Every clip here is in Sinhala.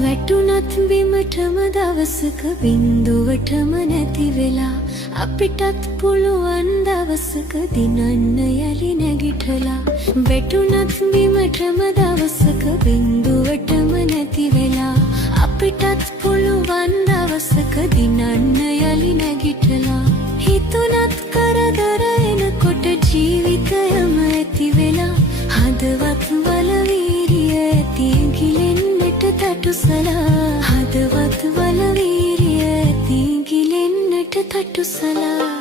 වැටුනත් බිමටම දවසක බින්දුවටම නැති වෙලා අපිටත් පුළුවන් දවසක දිනන්න යලි නැගිටලා වැටුනත් බිමටම දවසක බින්දුවටම නැති වෙලා අපිටත් පුළුවන් දවසක දිනන්න යලි නැගිටලා හිතුනත් කරදර එනකොට ජීවිතයම ඇති වෙලා හදවත් වල වීරිය ඇති ගිලෙන්නට තටුසලා හදවත් වල වීරිය ඇති ගිලෙන්නට තටුසලා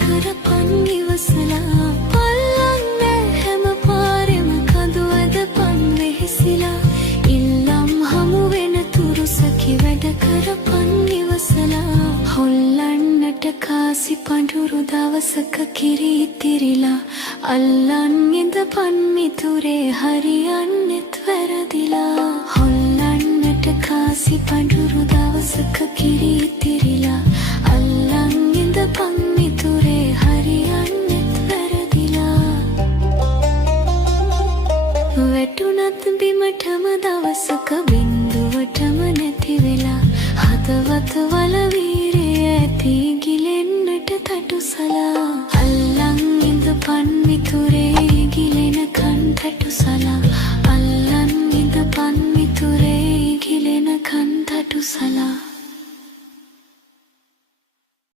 කරපන් ඉවසලා පල්ලන්න හැම පාරෙම කඳු ඇදපන් වෙහෙසිලා ඉල්ලම් හමු වෙන තුරු සැකි වැඩ කරපන් ඉවසලා හොල්ලන්නට කාසි පඳුරු දවසක කිරි ඉතිරිලා අල්ලන් ඉඳපන් මිතුරේ හරියන්නෙත් වැරදිලා හොල්ලන්නට කාසි පඳුරු දවසක කිරි ඉතිරිලා අල්ලන් ඉඳපන් මිතුරේ හරියන්නෙත් වැරදිලා වැටුනත් බිමටම දවසක බින්දුවටම නැති වෙලා හදවත වල වීරිය ඇති ගිලෙන්නට තටුසලා අල්ලන් ඉඳපන් මිතුරේ ගිලෙනකන් තටුසලා